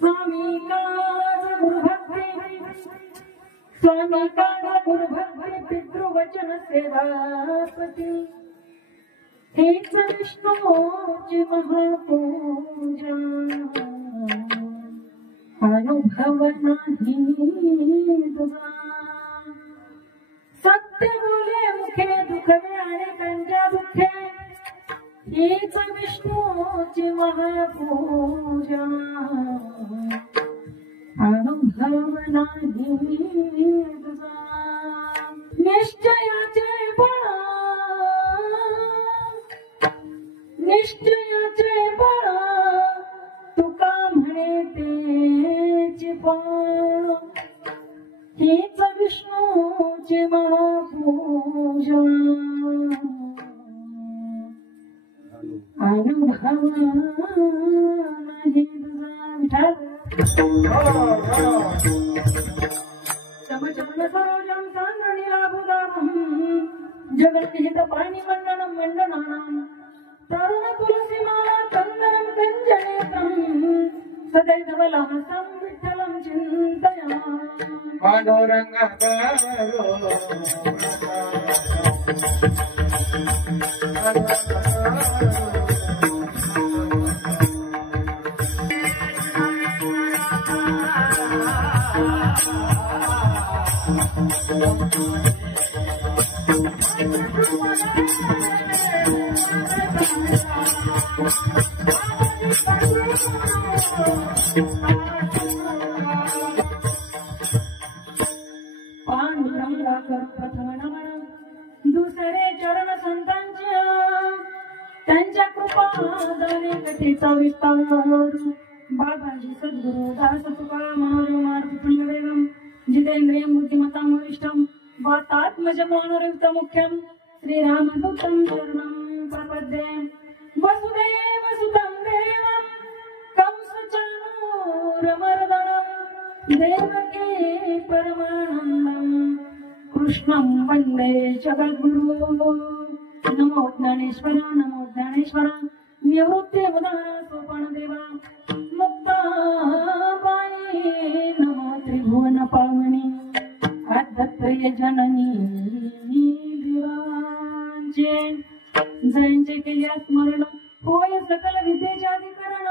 स्वामी काज गुरुभक्ती पितृवचन सेवापती हेच विष्णूची महापूजा अनुभव नाही तुझा सत्य बोले मुखे दुखवे आणि कंजा दुखे हेच विष्णूची महापूजा अनुभव नाही तुझा निश्चयाचे बळ तुका म्हणे तेची पण हीच विष्णूची महापूजा अनुभव नाही तुझा चमचमन सरोजम सांगणीलाभुदाहं जगन्निहित पाणी मंडनं मंडनानां तरुण तुलसीमाला कंदरं कंजनेत्रं सदैवलहसं विठ्ठलं चिन्तयामि पांडुरंग पांडुरंगाकर प्रथम नमन दुसरे चरण संतांच्या त्यांच्या कृपादाने कथेचा विस्तार बाबाजी सद्गुरु दास तुकाराम मनोरम मारुती पुण्यवेगम जितेंद्रियं बुद्धिमतां वरिष्ठं वातात्मजमानोरयुक्त मुख्यं श्रीरामदूतं शरणं प्रपद्ये वसुदेव सुतं देवं कंसचाणूरमर्दनं देवकी परमानन्दं कृष्णं वन्दे जगद्गुरु नमो ज्ञानेश्वर निवृत्ति उदाहरण सोपान देवा मुक्ताबाई नमो त्रिभुवन पावनी आदत्तय जननी देवांचे जयांचे केले स्मरण होय सकल विद्येचे अधिकरण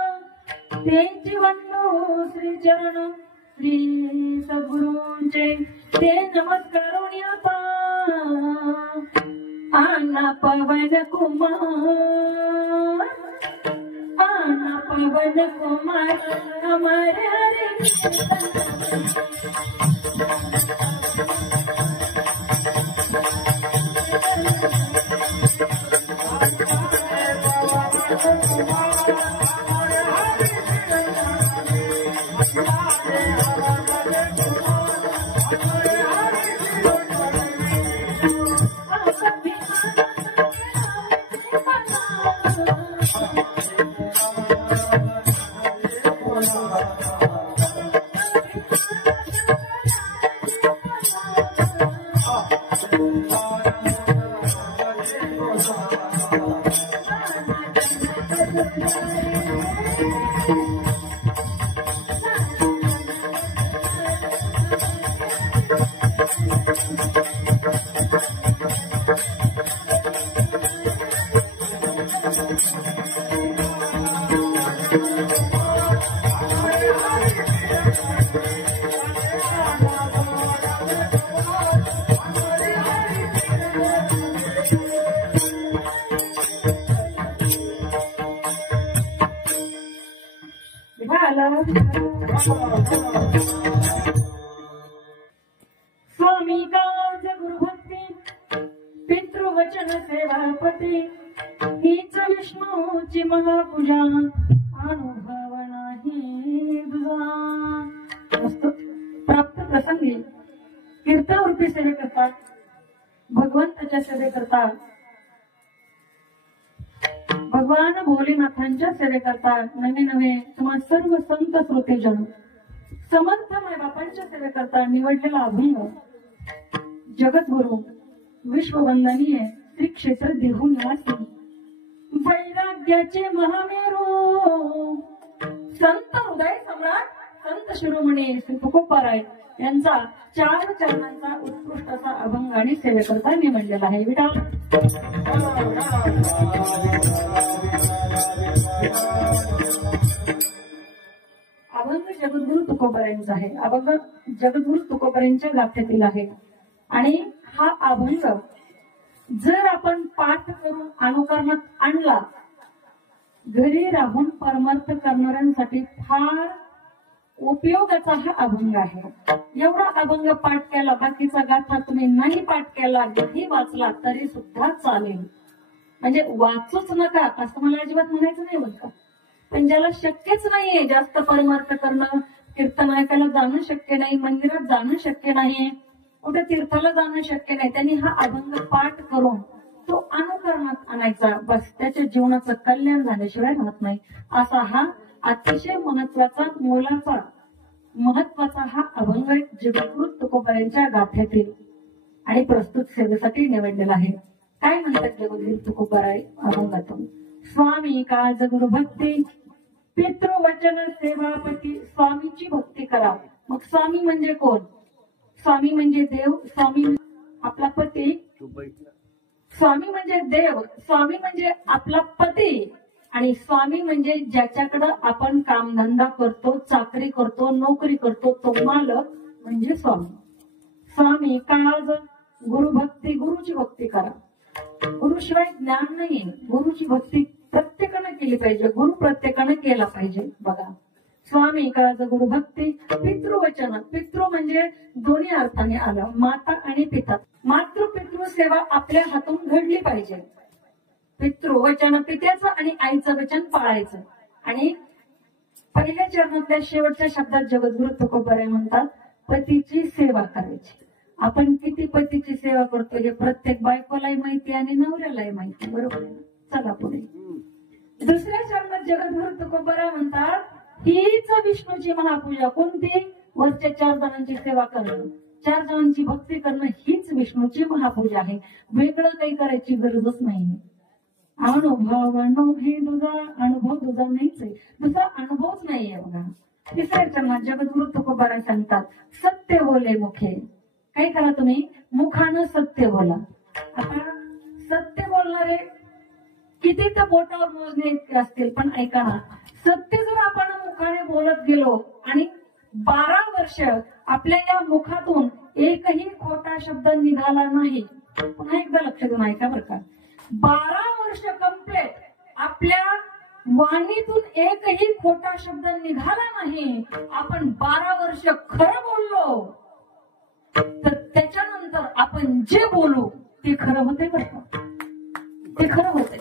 त्यांची वंदो श्री चरण श्री सद्गुरूंचे ते नमस्कारोनी आता आना पवन कुमार हमारे हरे स्वामी काज गुरुभक्ती पितृवचन सेवापती हीच विष्णूची महापूजा अनुभव नाही तुझा प्राप्त प्रसंगी कीर्तनरूपी सेवे करतात भगवंताच्या सेवे करतात भगवान भोलेनाथांच्या सेवे करतात नवे नवे तुम्हा सर्व संत श्रोतेजन समर्थ माय बापांच्या सेवे करता निवडलेला अभिनव जगद्गुरु विश्ववंदनीय श्री क्षेत्र देहू निवासी वैराग्याचे महामेरू संत हृदय सम्राट संत शिरोमणी श्री तुकोबाराय यांचा 4 चरणांचा उत्कृष्ट असा अभंग आणि सेवेकरता निवडलेला आहे. विठाल अभंग जगद्गुरु तुकोबारायांचा आहे. अभंग जगद्गुरु तुकोबारायांच्या गाथ्यातील आहे. आणि हा अभंग जर आपण पाठ करून अनुकरणात आणला, घरी राहून परमार्थ करणाऱ्यांसाठी फार उपयोगाचा हा अभंग आहे. एवढा अभंग पाठ केला, बाकीचा गाथा तुम्ही नाही पाठ केला, कधी वाचला तरी सुद्धा चालेल. म्हणजे वाचूच नका असं मला अजिबात म्हणायचं नाही बरं का. पण ज्याला शक्यच नाहीये जास्त परमार्थ करणं, कीर्तन ऐकायला जाणं शक्य नाही, मंदिरात जाणं शक्य नाही, कुठे तीर्थाला जाणं शक्य नाही, त्यांनी हा अभंग पाठ करून तो अनुकरणात आणायचा. बस त्याच्या जीवनाचं कल्याण झाल्याशिवाय राहत नाही. असा हा अतिशय महत्वाचा हा अभंग जगद्गुरु तुकोबारायांच्या गाथ्यातील आणि प्रस्तुत सेवेसाठी निवडलेला आहे. काय म्हणतात जगद्गुरु तुकोबाराय अभंगातून? स्वामी काज गुरु भक्ती पितृवचन सेवापती. स्वामीची भक्ती करा. मग स्वामी म्हणजे कोण? स्वामी म्हणजे देव, स्वामी आपला पती, स्वामी म्हणजे देव, स्वामी म्हणजे आपला पती, आणि स्वामी म्हणजे ज्याच्याकडं आपण कामधंदा करतो, चाकरी करतो, नोकरी करतो, तो मालक म्हणजे स्वामी. स्वामी काज गुरु भक्ती. गुरुची भक्ती करा. गुरुशिवाय ज्ञान नाहीये. गुरुची भक्ती प्रत्येकाने केली पाहिजे, गुरु प्रत्येकाने केला पाहिजे. बघा, स्वामी काज गुरु भक्ती पितृवचन. पितृ म्हणजे दोन्ही अर्थाने आलं, माता आणि पिता. मातृ पितृ सेवा आपल्या हातून घडली पाहिजे. पितृवचन पित्याचं आणि आईचं वचन पाळायचं. आणि पहिल्या चरणातल्या शेवटच्या शब्दात जगद्गुरु तुकोबाराय म्हणतात पतीची सेवा करायची. आपण किती पतीची सेवा करतो हे प्रत्येक बायकोलाही माहिती आणि नवऱ्यालाही माहिती, बरोबर आहे. चला पुढे दुसऱ्या चरणात जगद्गुरु तुकोबाराय म्हणतात हीच विष्णूची महापूजा. कोणती? वरच्या 4 जणांची सेवा करणं, 4 जणांची भक्ती करणं हीच विष्णूची महापूजा आहे. वेगळं काही करायची गरजच नाहीये. अनुभव हे तुझा अनुभव तुझा नाहीच आहे, दुसरा अनुभवच नाहीये. बघा तिसऱ्या चरणात जगद्गुरु तुकोबाराय सांगतात सत्य बोले मुखे. काय करा तुम्ही? मुखानं सत्य बोला. आता सत्य बोलणारे किती तर बोटावर मोजणे इतके असतील, पण ऐका ना, सत्य जर आपण मुखाने बोलत गेलो आणि 12 वर्ष आपल्या या मुखातून एकही खोटा शब्द निघाला नाही, पुन्हा एकदा लक्ष देऊन ऐका बरं का, 12 वर्ष कंप्लीट आपल्या वाणीतून एकही खोटा शब्द निघाला नाही, आपण 12 वर्ष खरं बोललो, तर त्याच्यानंतर आपण जे बोलू ते खरं होते बरं का, ते खरं होते.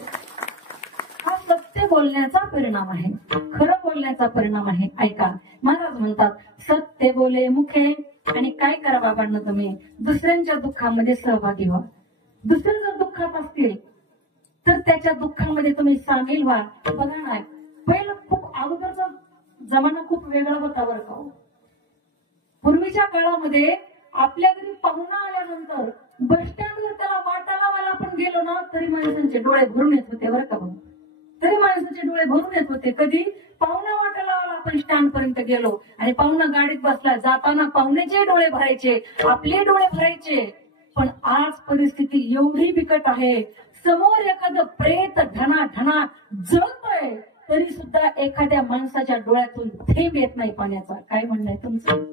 हा सत्य बोलण्याचा परिणाम आहे, खरं बोलण्याचा परिणाम आहे. ऐका, महाराज म्हणतात सत्य बोले मुखे. आणि काय करा बाबांना, तुम्ही दुसऱ्यांच्या दुःखामध्ये सहभागी व्हा. दुसरे जर दुःखात असतील तर त्याच्या दुःखामध्ये तुम्ही सामील व्हा. बघा ना, पहिलं खूप अगोदरचा जमाना खूप वेगळा होता बरं का. पूर्वीच्या काळामध्ये आपल्या घरी पाहुणा आल्यानंतर बस स्टँडवर त्याला वाटायला वाला आपण गेलो ना तरी माणसांचे डोळे भरून येत होते बरं का. तरी माणसाचे डोळे भरून येत होते. कधी? पाहुणा वाटायला वाला आपण स्टँड पर्यंत गेलो आणि पाहुणा गाडीत बसला, जाताना पाहुण्याचे डोळे भरायचे, आपले डोळे भरायचे. पण आज परिस्थिती एवढी बिकट आहे, समोर एखादं प्रेत ढना ढना जळतोय तरी सुद्धा एखाद्या माणसाच्या डोळ्यातून थेंब येत नाही पाण्याचा. काय म्हणणं आहे तुमचं?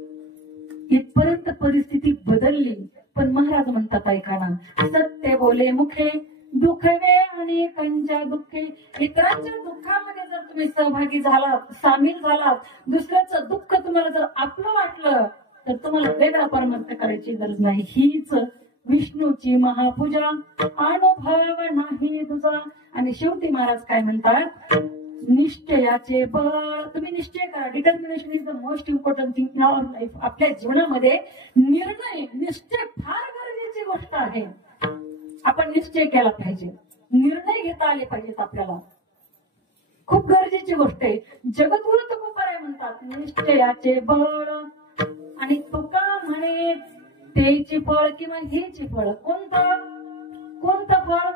इथपर्यंत परिस्थिती बदलली. पण महाराज म्हणतात ऐका ना, सत्य बोले मुखे दुःखवे अनेकांच्या दुःखे. इतरांच्या दुःखामध्ये जर तुम्ही सहभागी झालात, सामील झालात, दुसऱ्याचं दुःख तुम्हाला जर आपलं वाटलं तर तुम्हाला वेगळा परमार्थ करायची गरज नाही. हीच विष्णूची महापूजा. अनुभव नाही तुझा. आणि शेवटी महाराज काय म्हणतात? निश्चयाचे बळ. तुम्ही निश्चय करा. Determination is the most important thing in our life. आपल्या जीवनामध्ये निर्णय, निश्चय फार गरजेची गोष्ट आहे. आपण निश्चय केला पाहिजे, निर्णय घेता आले पाहिजेत आपल्याला. खूप गरजेची गोष्ट आहे. जगद्गुरु तुकोबाराय म्हणतात निश्चयाचे बळ. आणि तुका म्हणे तेची फळ किंवा हेची फळ. कोणतं फळ?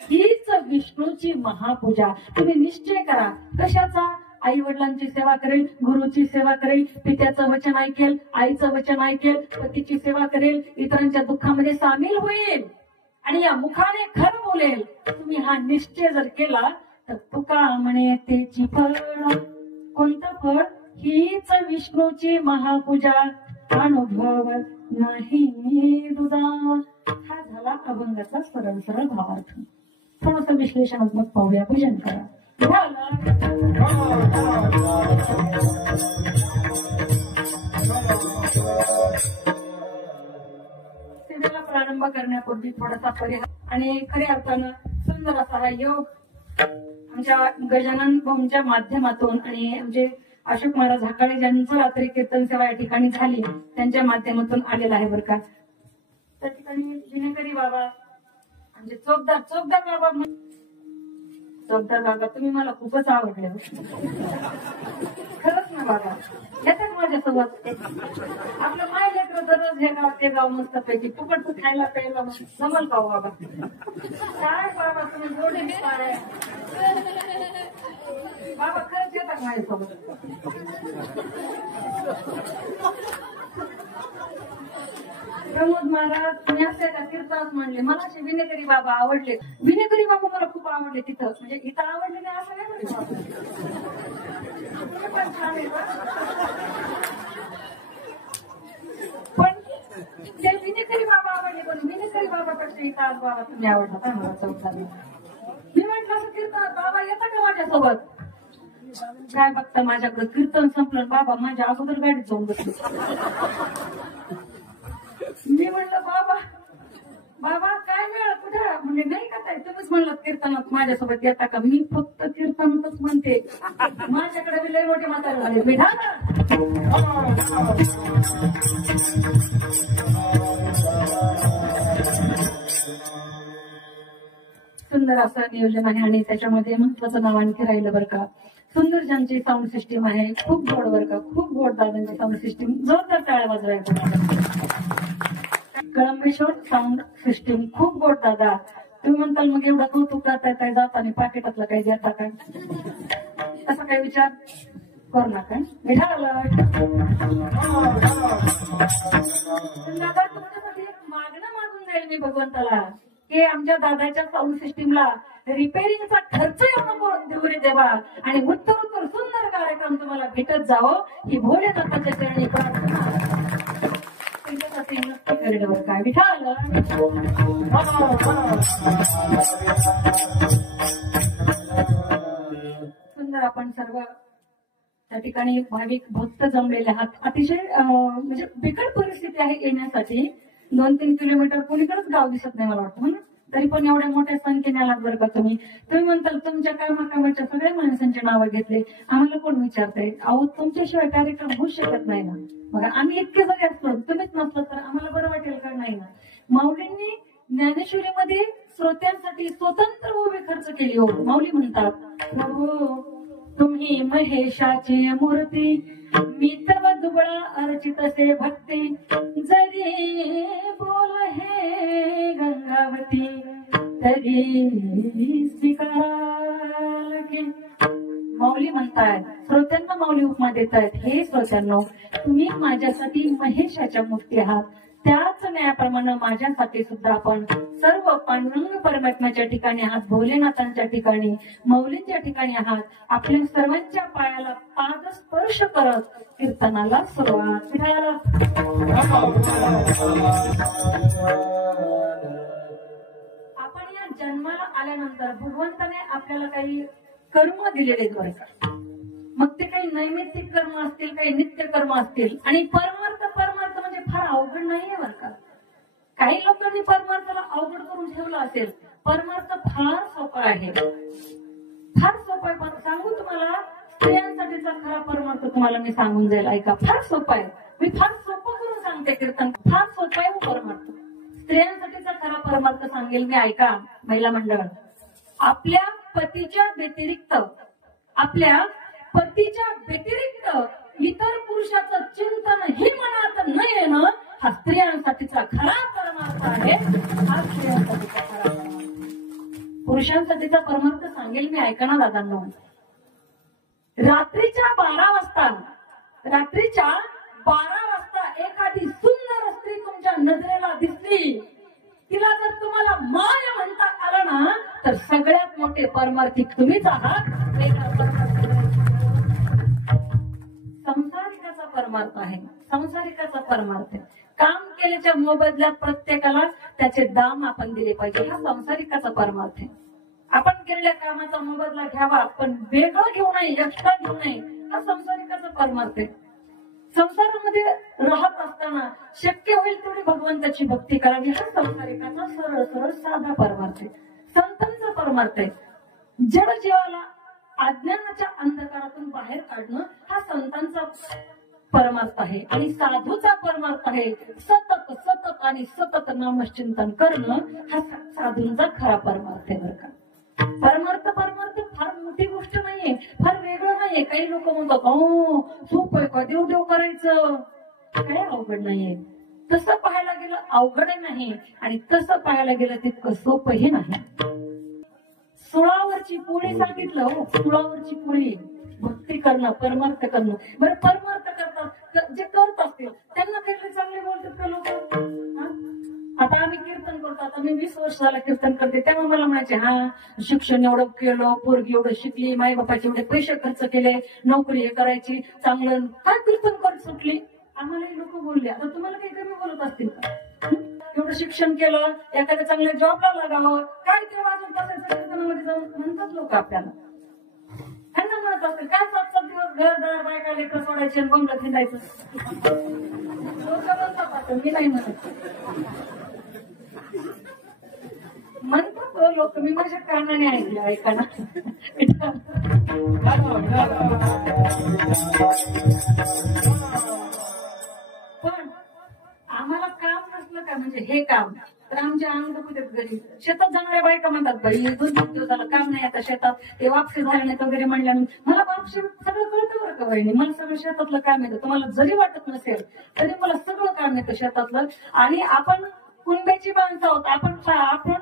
हीच विष्णूची महापूजा. तुम्ही निश्चय करा. कशाचा? आई वडिलांची सेवा करेल, गुरुची सेवा करेल, पित्याचं वचन ऐकेल, आईचं वचन ऐकेल, पतीची सेवा करेल, इतरांच्या दुःखामध्ये सामील होईल आणि या मुखाने खरं बोलेल. तुम्ही हा निश्चय जर केला तर तुका म्हणे तेची फळ. कोणतं फळ? हीच विष्णूची महापूजा, अनुभव नाही दुधा. हा झाला अभंगाचा सरळ सरळ भावार्थ. थोडस विश्लेषणात्मक पाहूया. पूजन करा. सेवेला प्रारंभ करण्यापूर्वी थोडासा परिहार आणि खऱ्या अर्थानं सुंदर असा हा योग आमच्या गजानन भाऊंच्या माध्यमातून आणि आमचे अशोक महाराज हाकाळे ज्यांचं रात्री कीर्तन सेवा या ठिकाणी झाली त्यांच्या माध्यमातून आलेला आहे बरं का. त्या ठिकाणी विनेकरी बाबा म्हणजे चोपदार बाबा तुम्ही मला खूपच आवडले. खरंच ना बाबा, येतात माझ्यासोबत. आपलं माय लेकर दररोज हे गाव ते गाव मस्त पैकी फुकट खायला प्यायला जमल का बाबा? काय बाबा तुम्ही जोडे बाबा खरंच येतात माझ्यासोबत. प्रमोद महाराज तुम्ही असे का कीर्तनात म्हणले, मला असे विनेकरी बाबा आवडले. विनेकरी बाबा मला खूप आवडले तिथं, म्हणजे इथं आवडले नाही असं नाही म्हणले बाबा. पण छान आहे पण ते विनेकरी बाबा आवडले, पण विनेकरी बाबापेक्षा इथं आज बाबा तुम्ही आवडला का मला चौथाला. मी म्हटलं असं कीर्तनात बाबा येता का माझ्यासोबत? काय बघता माझ्याकडे कीर्तन संपलं बाबा माझ्या अगोदर गाडीत जाऊन बसले. मी म्हणलं बाबा काय मिळालं कुठं? म्हणजे नाही का ताई तुम्हीच म्हणलं कीर्तनात माझ्यासोबत येता का? मी फक्त कीर्तनातच म्हणते, माझ्याकडे लय मोठे म्हातारे झाले. मी सुंदर असं नियोजन आहे आणि त्याच्यामध्ये महत्वाचं नाव आणखी राहिलं बरं का. सुंदर ज्यांची साऊंड सिस्टीम आहे, खूप गोड बरं का, खूप गोड दादांची साऊंड सिस्टीम. जोरदार टाळ्या वाजवायचं. कळंबेश्वर साऊंड सिस्टीम खूप गोड दादा. तुम्ही म्हणताल मग एवढं कौतुक करताय जाताना पाकिटातलं काही देता काय? असा काही विचार करू नका. दादा तुमच्यासाठी मागणं मागून जाईल मी भगवंताला की आमच्या दादाच्या साऊंड सिस्टीमला रिपेरिंगचा खर्च नको देऊ रे देवा, आणि उत्तर सुंदर कार्यक्रम तुम्हाला भेटत जावं ही भोले दत्ताच्या चरणी प्रार्थना. नक्की करेल बरं काय विठाल. सुंदर आपण सर्व त्या ठिकाणी भाविक भक्त जमलेले आहात. अतिशय म्हणजे बिकट परिस्थिती आहे येण्यासाठी. 2-3 किलोमीटर कोणीकडेच गाव दिसत नाही मला वाटतं, तरी पण एवढ्या मोठ्या संख्येने आलात बरं का तुम्ही. म्हणताल तुमच्या कामाकामाच्या सगळ्या माणसांची नावं घेतले, आम्हाला कोण विचारते? अहो तुमच्याशिवाय कार्यक्रम होऊ शकत नाही ना. बघा आम्ही इतके जरी असलो तुम्हीच नसलो तर आम्हाला बरं वाटेल का? नाही ना. माऊलींनी ज्ञानेश्वरीमध्ये श्रोत्यांसाठी स्वतंत्र उभी खर्च केली. हो माऊली म्हणतात, प्रभू तुम्ही महेशाची मूर्ती, मी तव दुबळा अर्चित से भक्ती, जरी बोल हे गंगावती तरी स्वीकाराल की. माऊली म्हणतायत, श्रोत्यांना माऊली उपमा देतायत, हे श्रोत्यांनो तुम्ही माझ्यासाठी महेशाच्या मूर्ती आहात, त्याच न्यायाप्रमाणे माझ्यासाठी सुद्धा आपण सर्व पांडुरंग परमात्म्याच्या ठिकाणी आहात, भोलेनाथांच्या ठिकाणी, माऊलींच्या ठिकाणी आहात. आपल्या सर्वांच्या पायाला पाद स्पर्श करत कीर्तनाला सुरुवात. आपण या जन्माला आल्यानंतर भगवंताने आपल्याला काही कर्म दिलेले बरं का. मग ते काही नैमित्तिक कर्म असतील, काही नित्य कर्म असतील, आणि परमार्थ म्हणजे फार अवघड नाहीये बरं का. काही लोकांनी परमार्थाला अवघड करून ठेवलं असेल. परमार्थ फार सोपा आहे, फार सोपा आहे. सांगू तुम्हाला, स्त्रियांसाठीचा खरा परमार्थ तुम्हाला मी सांगून जाईल, ऐका. फार सोपा आहे, मी फार सोपं करून सांगते कीर्तन. फार सोपा आहे परमार्थ. स्त्रियांसाठीचा खरा परमार्थ सांगेल मी, ऐका. महिला मंडळ, आपल्या पतीच्या व्यतिरिक्त इतर पुरुषाचं चिंतन ही मनात न येणं हा स्त्रियांसाठीचा खरा परमार्थ आहे. हा स्त्रियांसाठीचा खरा परमार्थ. पुरुषांसाठीचा परमार्थ सांगेल मी, ऐका ना दादांनो. रात्रीच्या 12 वाजता एखादी सुंदर स्त्री तुमच्या नजरेला दिसली, तिला जर तुम्हाला माय म्हणता आलं ना, तर सगळ्यात मोठे परमार्थिक तुम्हीच आहात. संसारिकाचा परमार्थ आहे, संसारिकाचा परमार्थ आहे. काम केल्याच्या मोबदल्यात प्रत्येकाला त्याचे दाम आपण दिले पाहिजे, हा संसारिकाचा परमार्थ आहे. आपण केलेल्या कामाचा मोबदला घ्यावा, पण वेगळं घेऊ नये, एक्स्ट्रा घेऊ नये, हा संसारिकाचा परमार्थ आहे. संसारामध्ये राहत असताना शक्य होईल तेवढी भगवंताची भक्ती करावी, हा संसारिकाचा सरळ सरळ साधा परमार्थ आहे. संतांचा परमार्थ आहे. जड जीवाला अज्ञानाच्या अंधकारातून बाहेर काढणं, हा संतांचा परमार्थ आहे. आणि साधूचा परमार्थ आहे सतत सतत आणि सतत नामचिंतन करणं, हा साधूंचा खरा परमार्थ आहे. बरं का, परमार्थ फार मोठी गोष्ट नाहीये, फार वेगळं नाहीये. काही लोक म्हणतात हो सोपं आहे का देव देव करायचं, काय अवघड नाहीये. तसं पाहायला गेलं अवघड नाही, आणि तसं पाहायला गेलं तितकं सोपंही नाही. सुळावरची पोळी सांगितलं हो, सुळावरची पोळी भक्ती करणं, परमार्थ करणं. बरं, परमार्थ करतात जे करत असतील त्यांना काही चांगले बोलतात का लोक? आता आम्ही कीर्तन करतो, आता मी 20 वर्ष झालं कीर्तन करते, तेव्हा मला म्हणायचे हा शिक्षण एवढं केलं, पोरगी एवढं शिकली, माई बापाचे एवढे पैसे खर्च केले, नोकरी हे करायची, चांगलं काय कीर्तन करत सुटली. आम्हालाही लोक बोलले. आता तुम्हाला काही कमी बोलत असतील का? एवढं शिक्षण केलं, एखाद्या चांगल्या जॉबला लागावं, काय तेव्हा अजून बसायचं कीर्तनामध्ये जाऊन म्हणतात लोक आपल्याला. त्यांना म्हणत असतील काय 7-7 दिवस घर बायका लेकर सोडायचे आणि बंगला फिरायचं. लोक म्हणतात, मी नाही म्हणत. म्हणतात लोक, मी माझ्या कानाने ऐकले, ऐका ना. पण आम्हाला काम नसलं का, म्हणजे हे काम तर आमच्या अंग कुठेच घरी शेतात जाणाऱ्या बायका म्हणतात बाई 2-3 दिवस झालं काम नाही, आता शेतात ते वापसी झाले नाहीत वगैरे म्हणल्यानंतर मला वापसी सगळं कळतं बरं का वहिनी, मला सगळं शेतातलं काम येतं. तुम्हाला जरी वाटत नसेल तरी मला सगळं काम येतं शेतातलं. आणि आपण कुणब्याची माणसं आहोत, आपण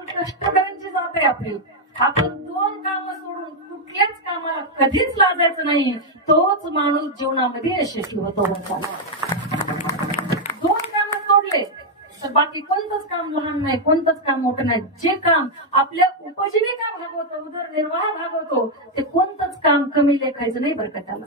कष्टकऱ्यांची जात आहे आपली. आपण 2 कामं सोडून कुठल्याच कामाला कधीच लाजायचं नाही, तोच माणूस जीवनामध्ये यशस्वी होतो. 2 कामं सोडले तर बाकी कोणतंच काम लहान नाही, कोणतंच काम मोठं नाही. जे काम आपल्या उपजीविका भागवतो, उदरनिर्वाह भागवतो, ते कोणतंच काम कमी लेखायचं नाही बरं का त्याला.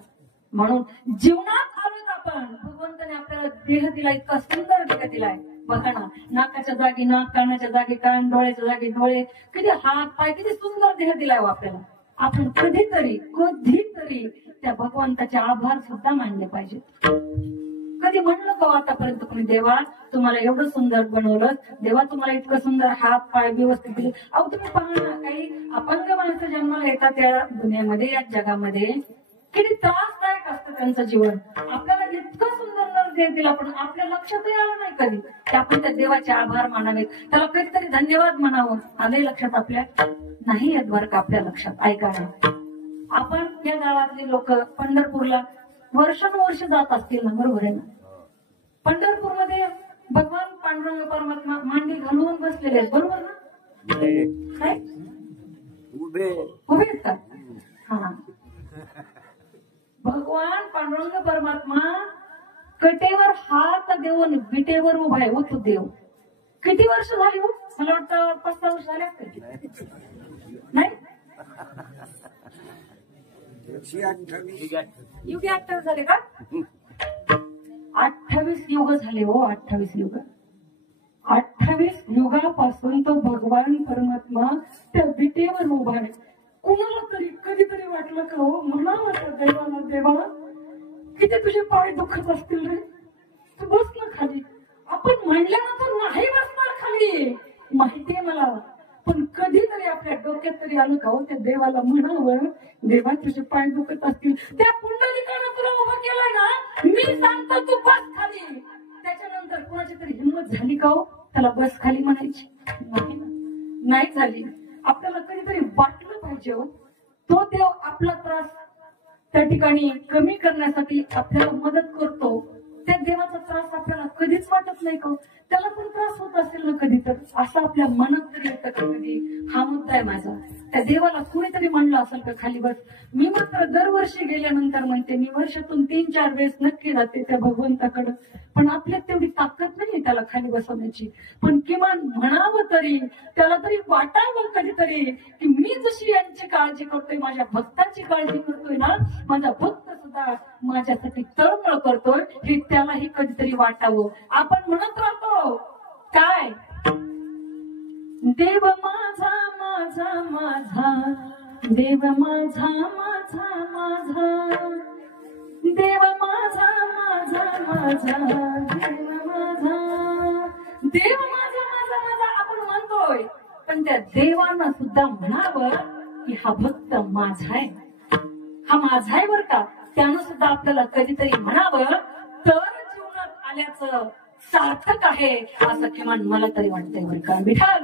म्हणून जीवनात आलोत आपण, भगवंताने आपल्याला देह दिला, इतका सुंदर देह दिलाय. बघा ना, नाकाच्या जागी नाक, कानाच्या जागी कान, डोळ्याच्या जागी डोळे, किती हात पाय, किती सुंदर देह दिलाय आपल्याला. आपण कधीतरी त्या भगवंताचे आभार सुद्धा मानले पाहिजेत. कधी म्हणलं का आतापर्यंत कोणी देवा तुम्हाला एवढं सुंदर बनवलं, देवा तुम्हाला इतकं सुंदर हात पाय व्यवस्थित दिले. अहो तुम्ही पहा ना, काही अपंग माणसं जन्माला येतात या दुनियामध्ये, या जगामध्ये किती त्रासदायक असतं त्यांचं जीवन. आपल्याला इतकं सुंदर नर देव दिला, पण आपल्या लक्षातही आलं नाही कधी की आपण त्या देवाचे आभार मानावेत, त्याला कधीतरी धन्यवाद म्हणावं. आले लक्षात आपल्या? नाही येत बरं का आपल्या लक्षात. ऐका ना, आपण या गावातले लोक पंढरपूरला वर्षानुवर्ष जात असतील ना, बरोबर आहे ना? पंढरपूरमध्ये भगवान पांडुरंग परमात्मा मांडी घालून बसलेले आहेत, बरोबर ना? काय उभे आहेत का? हा, भगवान पांडुरंग परमात्मा कटेवर हात देऊन विटेवर उभा आहे. तो देव किती वर्ष झाली हो? मला वाटतं 5-6 वर्ष झाले असतील. नाही, युग 28 झाले का? 28 युग झाले हो, 28 युग. 28 युगापासून तो भगवान परमात्मा त्या विटेवर उभा आहे. कुणाला तरी कधीतरी वाटलं का हो, मला वाटतं देवाला, देवा किती तुझे पाय दुखत असतील रे, तू बस ना खाली. आपण म्हणल्यानंतर नाही बसणार खाली, माहितीये मला, पण कधीतरी आपल्या डोक्यात तरी आलं का हो त्या देवाला म्हणावं, देवा तुझे पाय दुखत असतील, त्या पुंडलिकानं तुला उभं केलंय ना, मी सांगतो तू बस खाली. त्याच्यानंतर कुणाची तरी हिंमत झाली का हो त्याला बस खाली म्हणायची? नाही झाली. आपल्याला कधीतरी वाटलं पाहिजे हो, तो देव आपला त्रास त्या ठिकाणी कमी करण्यासाठी आपल्याला मदत करतो. त्या देवाचा त्रास आपल्याला कधीच वाटत नाही का? त्याला पण त्रास होत असेल ना कधी, तर असं आपल्या मनात तरी येतं का कधी? हा मुद्दा आहे माझा. त्या देवाला कुणीतरी म्हणलं असेल का खाली बस. मी मात्र दरवर्षी गेल्यानंतर म्हणते, मी वर्षातून 3-4 वेळेस नक्की जाते त्या भगवंताकडं, पण आपल्यात तेवढी ताकद नाही त्याला खाली बसवण्याची. पण किमान म्हणावं तरी, त्याला तरी वाटावं कधीतरी की मी जशी यांची काळजी करतोय, माझ्या भक्तांची काळजी करतोय ना, माझा भक्त सुद्धा माझ्यासाठी तळमळ करतोय, हे त्यालाही कधीतरी वाटावं. आपण म्हणत राहतो काय, देव माझा माझा माझा, देव माझा माझा माझा, देव माझा माझा माझा, देव माझा, देव माझा माझा माझा आपण म्हणतोय, पण त्या देवांना सुद्धा म्हणावं की हा भक्त माझा आहे, हा माझा आहे बर का. त्यानं सुद्धा आपल्याला कधीतरी म्हणावं तर जीवनात आल्याचं सार्थक आहे, असं किमान मला तरी वाटतंय बरं का. विठाल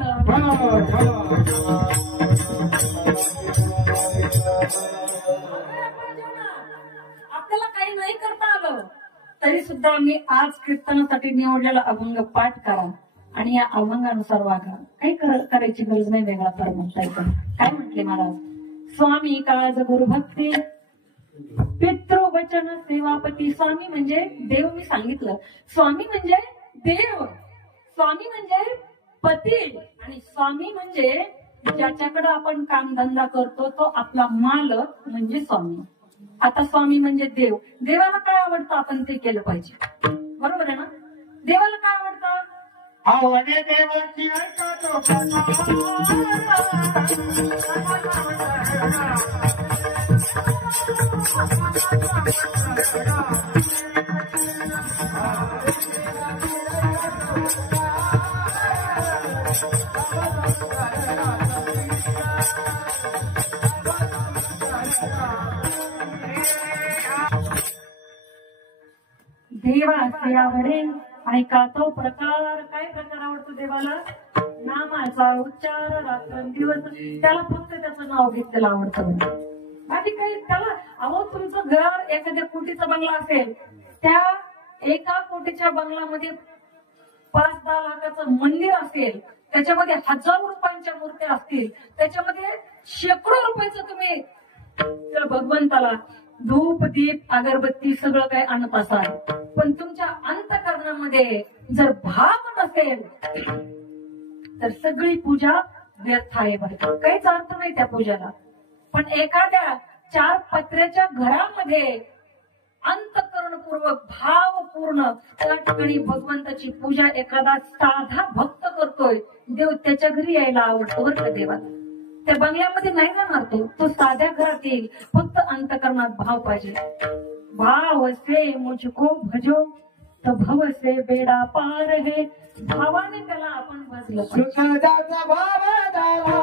आपल्याला काही नाही करता आलं तरी सुद्धा मी आज कीर्तनासाठी निवडलेला अभंग पाठ करा आणि या अभंगानुसार वागा. काही करायची गरज नाही वेगळा परमंत्र. काय म्हटले महाराज, स्वामी काळज गुरु भक्ती पितृवचन सेवापती. स्वामी म्हणजे देव, मी सांगितलं स्वामी म्हणजे देव, स्वामी म्हणजे पती, आणि स्वामी म्हणजे ज्याच्याकडे आपण कामधंदा करतो तो आपला मालक म्हणजे स्वामी. आता स्वामी म्हणजे देव, देवाला काय आवडतं आपण ते केलं पाहिजे, बरोबर आहे ना. देवाला काय आवडतं, आवडे देवाची देवा असे आवडे. ऐका तो प्रकार, काय प्रकार आवडतो देवाला, नामाचा उच्चार रात्रंदिवस, त्याला फक्त त्याचं नाव घेतलेलं आवडतं. बाकी काही त्याला, अहो तुमचं घर एखाद्या कोटीचा बंगला असेल, त्या 1 कोटीच्या बंगल्यामध्ये 5-10 लाखाचं मंदिर असेल, त्याच्यामध्ये हजारो रुपयांच्या मूर्त्या असतील, त्याच्यामध्ये शेकडो रुपयाचं तुम्ही त्या भगवंताला धूप दीप अगरबत्ती सगळं काही आणत असाल, पण तुमच्या अंतःकरणामध्ये जर भाव नसेल तर सगळी पूजा व्यर्थ आहे बरं, काहीच अर्थ नाही त्या पूजाला. पण एखाद्या 4 पत्र्याच्या घरामध्ये अंतःकरणपूर्वक भावपूर्ण त्या ठिकाणी भगवंताची पूजा एखादा साधा भक्त करतोय, देव त्याच्या घरी यायला आवडतो बरं का देवाला. त्या बंगल्यामध्ये नाही जाणार तो साध्या घरात येईल, फक्त अंतःकरणात भाव पाहिजे. भाव से मुझको भजो तर भव से बेडा पार है, भावाने त्याला आपण भजलं. सुखदाचा भाव दावा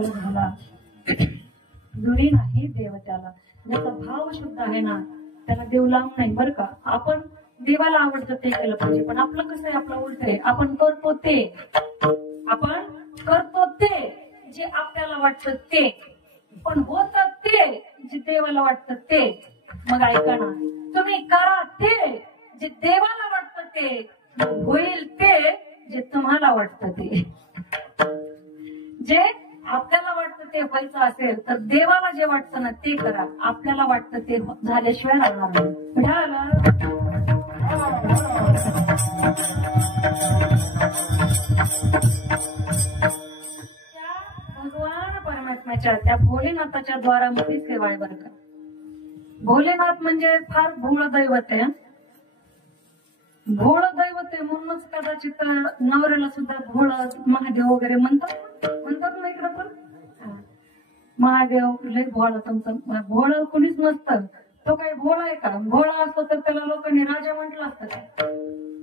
झाला दुरी नाही देव त्याला, ज्याचा भाव शुद्ध आहे ना त्याला देव लांब नाही बरं का. आपण देवाला आवडतं ते केलं पाहिजे, पण आपलं कसं आहे, आपलं उलट आहे. आपण करतो ते जे आपल्याला वाटतं ते, पण होतं ते जे देवाला वाटतं ते. मग ऐका ना, तुम्ही करा ते जे देवाला वाटतं ते, होईल ते जे तुम्हाला वाटतं ते. जे आपल्याला वाटतं ते व्हायचं असेल तर देवाला जे वाटतं ना ते करा, आपल्याला वाटतं ते झाल्याशिवाय राहणार नाही. त्या भगवान परमात्म्याच्या त्या भोलेनाथाच्या द्वारामध्ये सेवा आहे बरं का. भोलेनाथ म्हणजे फार भोळ दैवत आहे, भोळ दैवत आहे. म्हणूनच कदाचित नवऱ्याला सुद्धा भोळ महादेव वगैरे म्हणतात ना इकडं. पण महादेव लय भोळा तुमचं. भोळा कुणीच नसतं. तो काही भोळा आहे का? भोळा असतो तर त्याला लोकांनी राजा म्हटलं असतं का?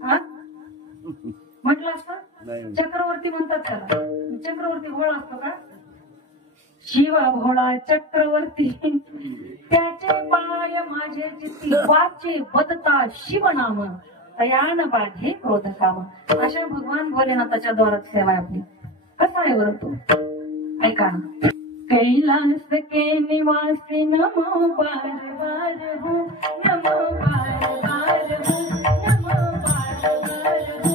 हा म्हटलं असतं? चक्रवर्ती म्हणतात त्याला. चक्रवर्ती भोळा असतो का? शिवा भोळा चक्रवर्ती त्याचे पाय माझे चित्ती वाचे बदता शिवनाम तयान बाधे क्रोध काम. अशा भगवान भोलेनाथाच्या द्वारात सेवा आहे आपली. कसा आहे बरं तो? ऐका ना. कैलास के निवासी नमो बार बार हूँ, नमो बार बार हूँ, नमो बार बार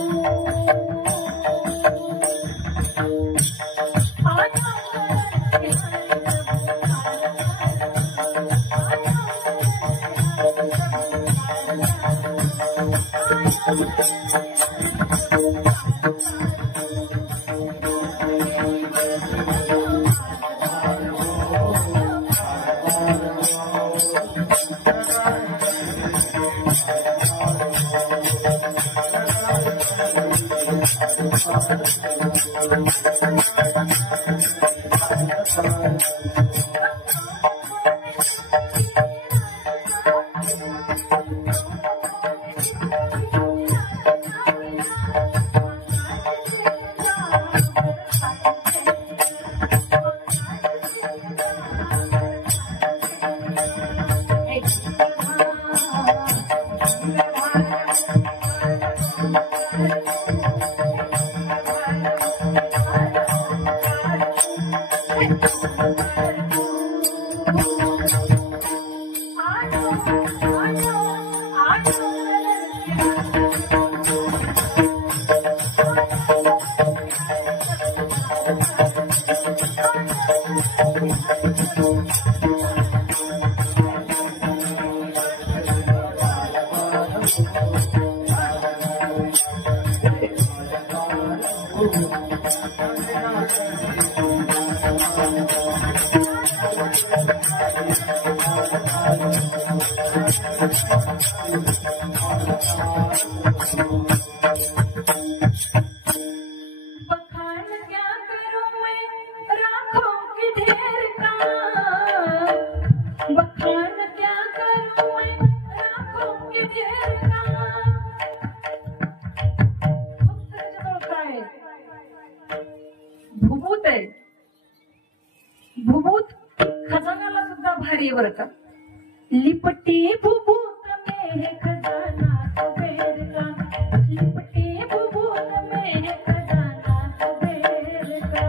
भूभूत आहे. भूभूत खजानाला सुद्धा भारी बर का. लिपटी भूभूत मेरे खजाना कुबेर का, लिपटी भूभूत मेरे खजाना कुबेर का.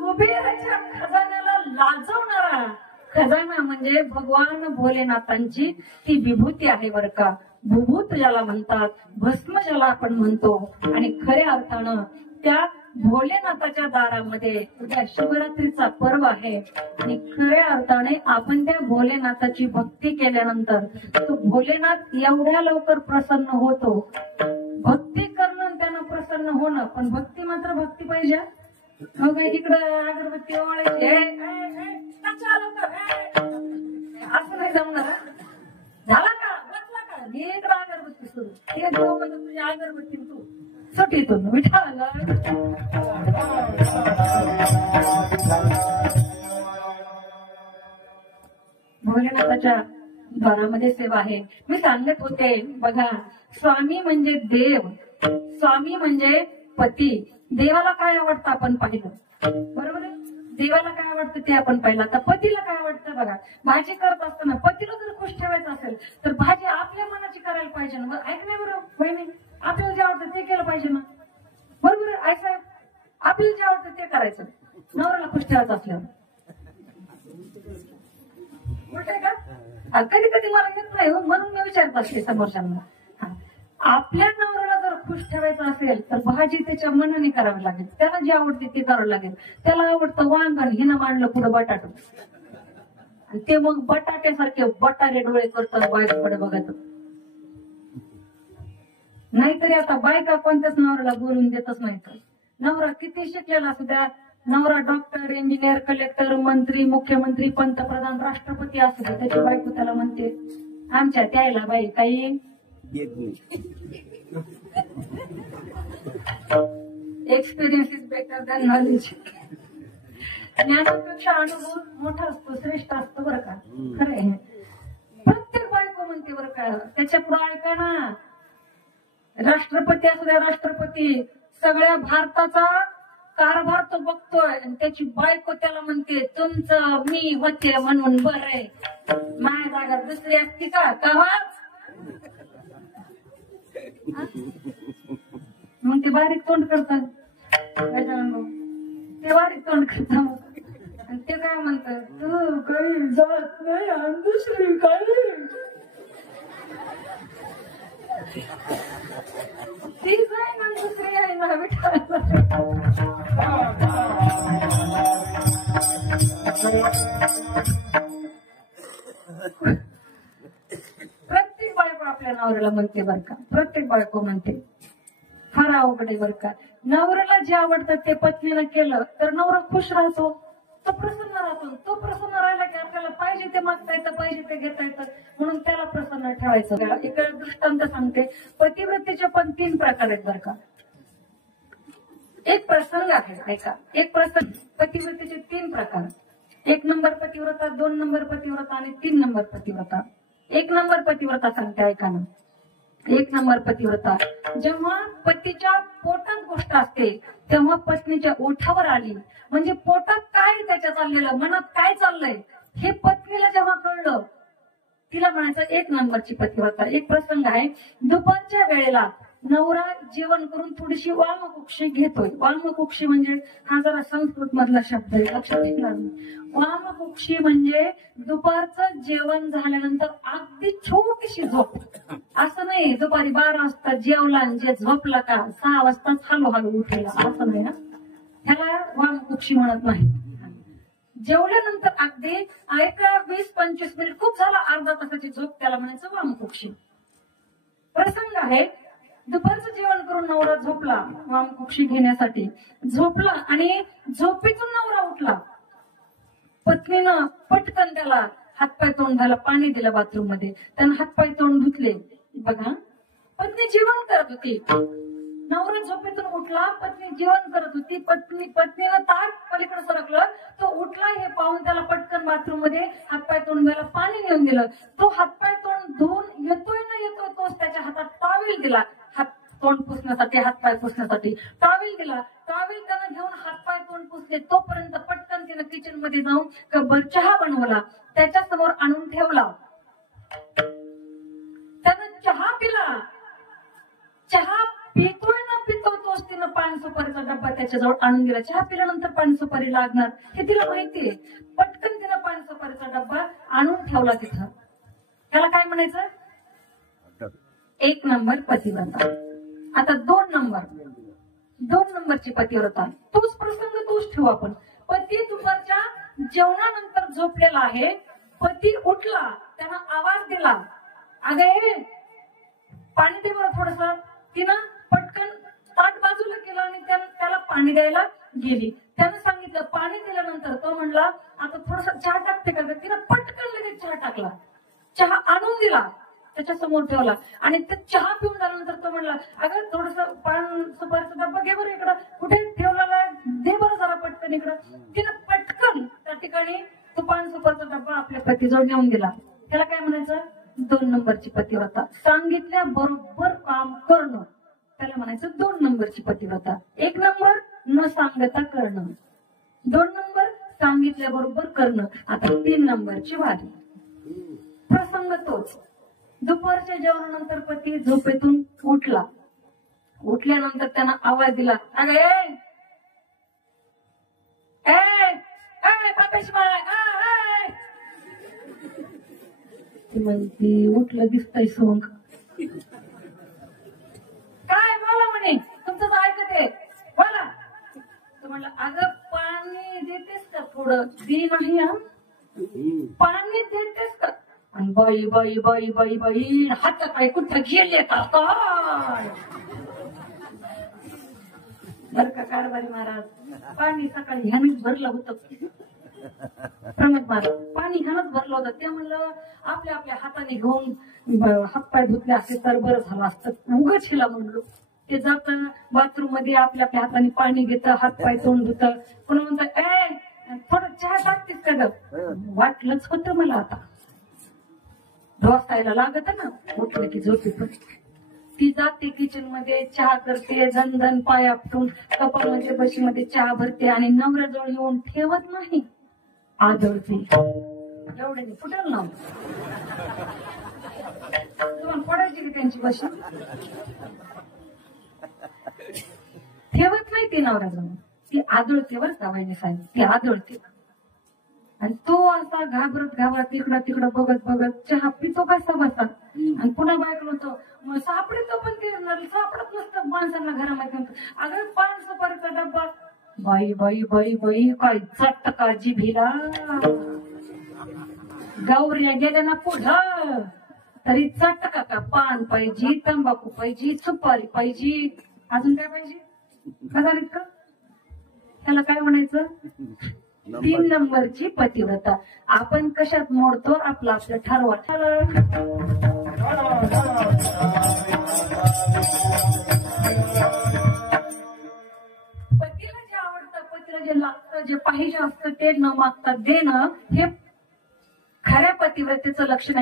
कुबेराच्या खजान्याला लाजवणारा खजाना म्हणजे भगवान भोलेनाथांची ती विभूती आहे बर का. भूभूत ज्याला म्हणतात, भस्म ज्याला आपण म्हणतो. आणि खऱ्या अर्थानं त्या भोलेनाथाच्या दारामध्ये उद्या शिवरात्रीचा पर्व आहे आणि खऱ्या अर्थाने आपण त्या भोलेनाथाची भक्ती केल्यानंतर तो भोलेनाथ एवढ्या लवकर प्रसन्न होतो. भक्ती करणं त्यांना प्रसन्न होणं, पण भक्ती मात्र भक्ती पाहिजे. मग इकडं अगरबत्ती ओवाळायची असं नाही जमणार. झाला का? बसला का? इकडं अगरबत्ती सुरू. ते म्हणजे तुझी अगरबत्ती तू सुटीतून विठाला. भोलेनाथाच्या द्वारामध्ये सेवा आहे. मी सांगत होते बघा, स्वामी म्हणजे देव, स्वामी म्हणजे पती. देवाला काय आवडतं आपण पाहिलं, बरोबर आहे. देवाला काय आवडतं ते आपण पाहिलं. आता पतीला काय आवडतं बघा. भाजी करत असताना पतीला जर खुश ठेवायचं असेल तर भाजी आपल्या मनाची करायला पाहिजे ना. ऐक नाही बरोबर बहिणी, आपल्याला जे आवडतं ते केलं पाहिजे ना, बरोबर आहे साहेब. आपल्याला जे आवडतं ते करायचं नवऱ्याला खुश ठेवायचं असल्यावर. का कधी कधी मला येत नाही म्हणून मी विचारत असते समोरच्यांना. आपल्या नवऱ्याला जर खुश ठेवायचं असेल तर भाजी त्याच्या मनाने करावी लागेल. त्याला जे आवडते ते करावं लागेल. त्याला आवडतं वांगण, हिनं मांडलं पुढं बटाटो, आणि ते मग बटाट्यासारखे बटारे डोळे करतात बायकोकडे बघत. नाहीतरी आता बायका कोणत्याच नवऱ्याला बोलून देतच नाही. तर नवरा किती शिकलेला असू द्या, नवरा डॉक्टर, इंजिनियर, कलेक्टर, मंत्री, मुख्यमंत्री, पंतप्रधान, राष्ट्रपती असू दे, त्याची बायको त्याला म्हणते आमच्या त्याला बाई काही experience is better than knowledge. ज्ञानापेक्षा अनुभव मोठा असतो, श्रेष्ठ असतो बरं का. खरं आहे. प्रत्येक बायको म्हणते बरं का, त्याच्या पुढे ऐका ना, राष्ट्रपती असू द्या, राष्ट्रपती सगळ्या भारताचा कारभार तो बघतोय आणि त्याची बायको त्याला म्हणते तुमचं मी होते म्हणून बरं आहे, माझ्या जागा दुसरी असती का कवाच. मग ते बारीक तोंड करतात, ते बारीक तोंड करतात आणि ते काय म्हणतात, तू काही जात नाही आणि दुसरी काही ती जाय ना दुसरी आहे ना विठाला. प्रत्येक बायको आपल्या नवऱ्याला म्हणते बरं का, प्रत्येक बायको म्हणते. फार अवघड आहे बरं का. नवऱ्याला जे आवडतं ते पत्नीनं केलं तर नवरा खुश राहतो, तो प्रसन्न राहतो. तो प्रसन्न राहिला की आपल्याला पाहिजे ते मागता येतं, पाहिजे ते घेता येतं, म्हणून त्याला प्रसन्न ठेवायचं. एक दृष्टांत सांगते. पतिव्रतेचे पण 3 प्रकार आहेत बरं का. एक प्रसंग आहे ऐका, एक प्रसंग. पतिव्रतेचे 3 प्रकार. 1 नंबर पतिव्रता, 2 नंबर पतिव्रता आणि 3 नंबर पतिव्रता. 1 नंबर पतिव्रता सांगते ऐका ना. 1 नंबर पतिव्रता जेव्हा पतीच्या पोटात गोष्ट असते तेव्हा पत्नीच्या ओठावर आली, म्हणजे पोटात काय त्याच्या चाललेलं, मनात काय चाललंय हे पत्नीला जेव्हा कळलं, तिला म्हणायचं 1 नंबरची पतिव्रता. एक प्रसंग आहे. दुपारच्या वेळेला नवरा जेवण करून थोडीशी वामकुक्षी घेतोय. वामकुक्षी म्हणजे हा जरा संस्कृत मधला शब्द आहे, लक्षात ठेवणार. वामकुक्षी म्हणजे दुपारचं जेवण झाल्यानंतर अगदी छोटीशी झोप. असं नाही दुपारी 12 वाजता जेवला आणि जे झोपला का 6 वाजताच हळूहळू उठला, असं नाही ना. ह्याला वामकुक्षी म्हणत नाही. जेवल्यानंतर अगदी 20-25 मिनिट, खूप झाला अर्धा तासाची झोप, त्याला म्हणायचं वामकुक्षी. प्रसंग आहे. दुपारचं जेवण करून नवरा झोपला वामकुक्षी घेण्यासाठी. झोपला आणि झोपेतून नवरा उठला. पत्नीनं पटकन त्याला हातपाय तोंड धुवायला पाणी दिलं बाथरूम मध्ये. त्यानं हातपाय तोंड धुतले. बघा, पत्नी जेवण करत होती. नवरा झोपेतून उठला, पत्नी जेवण करत होती. पत्नीनं ताट पलीकडे सरकलं, तो उठला हे पाहून त्याला पटकन बाथरूम मध्ये हातपाय तोंड धुवायला पाणी नेऊन दिलं. तो हातपाय तोंड धुवून येतोय ना येतोय, तोच त्याच्या हातात टॉवेल दिला, हात तोंड पुसण्यासाठी, हातपाय पुसण्यासाठी टॉवेल दिला. टॉवेल त्यानं घेऊन हातपाय तोंड पुसले. तोपर्यंत पटकन तिनं किचन मध्ये जाऊन कपभर चहा बनवला, त्याच्या समोर आणून ठेवला. त्यानं चहा पिला. चहा पितोय ना पितो, तोच तिनं पान सुपारीचा डब्बा त्याच्याजवळ आणून दिला. चहा पिल्यानंतर पान सुपारी लागणार हे तिला माहितीये. पटकन तिनं पान सुपारीचा डब्बा आणून ठेवला तिथं. त्याला काय म्हणायचं? 1 नंबर पतिव्रता. आता 2 नंबरची पतिव्रता. तोच प्रसंग तोच ठेवू आपण. पती दुपारच्या जेवणानंतर झोपलेला आहे. पती उठला, त्यानं आवाज दिला, अगे पाणी दे बरं थोडस. तिनं पटकन ताट बाजूला केलं आणि त्याला पाणी द्यायला गेली. त्यानं सांगितलं, पाणी दिल्यानंतर तो म्हणला आता थोडस चहा टाकते का? तिनं पटकन लगेच चहा टाकला. चहा आणून दिला, त्याच्या समोर ठेवला आणि ते चहा पिऊन झाल्यानंतर तो म्हणला, अगं थोडस पान सुपारीचा डब्बा घे बरं इकडं, कुठे ठेवलेला दे बरं जरा पटकन इकडं. तिनं पटकन त्या ठिकाणी तो पान सुपारीचा डब्बा आपल्या पतीजवळ नेऊन दिला. त्याला काय म्हणायचं? 2 नंबरची पतिव्रता. सांगितल्या बरोबर काम करणं त्याला म्हणायचं 2 नंबरची पतिव्रता. 1 नंबर न सांगता करणं, 2 नंबर सांगितल्या बरोबर करणं. आता 3 नंबरची वारी. प्रसंग तोच. दुपारच्या जेवणानंतर पती झोपेतून उठला. उठल्यानंतर त्यानं आवाज दिला, अगे ती म्हणती उठलं दिसतंय सोंग. काय बोला म्हणे, तुमचं ऐकते बोला. तर म्हणलं, अगं पाणी देतेस का थोडं? दे नाही हा, पाणी देतेस का? आणि बाई बाई बाई बाई बाई हात काय कुठं गेले का काय बर का कारभारी महाराज. पाणी सकाळी ह्यानंच भरलं होतं. प्रमोद महाराज पाणी ह्यानंच भरलं होतं. ते म्हणलं आपल्या आपल्या हाताने घेऊन हातपाय धुतले असते तर बरं झालं असतं. उगाच हिला म्हणलो. ते जात बाथरूम मध्ये आपल्या आपल्या हाताने पाणी घेतं, हातपाय तोंड धुतं. पुन्हा म्हणतात, थोडं चहा टाकतेस का ग? वाटलंच होतं मला आता ढोसायला लागत ना उठलं की झोपी पण ती जाते किचन मध्ये चहा करते धन पाय आपटून कपाळमध्ये बशीमध्ये चहा भरते आणि नवऱ्याजवळ येऊन ठेवत नाही आदळते एवढ्याने फुटेल ना तुम्हाला पडायची की त्यांची बशी ठेवत नाही ती नवऱ्याजवळ ती आदळते बरं का वहिनी साहेब ती आदळते आणि तो असा घाबरत तिकडं बघत चहा पितो कसा बसा आणि पुन्हा बायकलो तो सापडतो पण ते सापडत नसतं माणसांना घरामध्ये अगं पान सुपारीचा डब्बा बाई बाई बाई बाई काय चटका जिभीला गौऱ्या गेल्या ना पुढं तरी चटका का पान पाहिजे तंबाखू पाहिजे सुपारी पाहिजे अजून काय पाहिजे का झालीत का त्याला काय म्हणायचं 3 नंबरची पतिव्रता आपण कशात मोडतो आपलं ठरवा पतीला जे आवडतं पतीला जे लागतं जे पाहिजे असतं ते न मागता देणं हे खऱ्या पतिव्रतेचं लक्षण आहे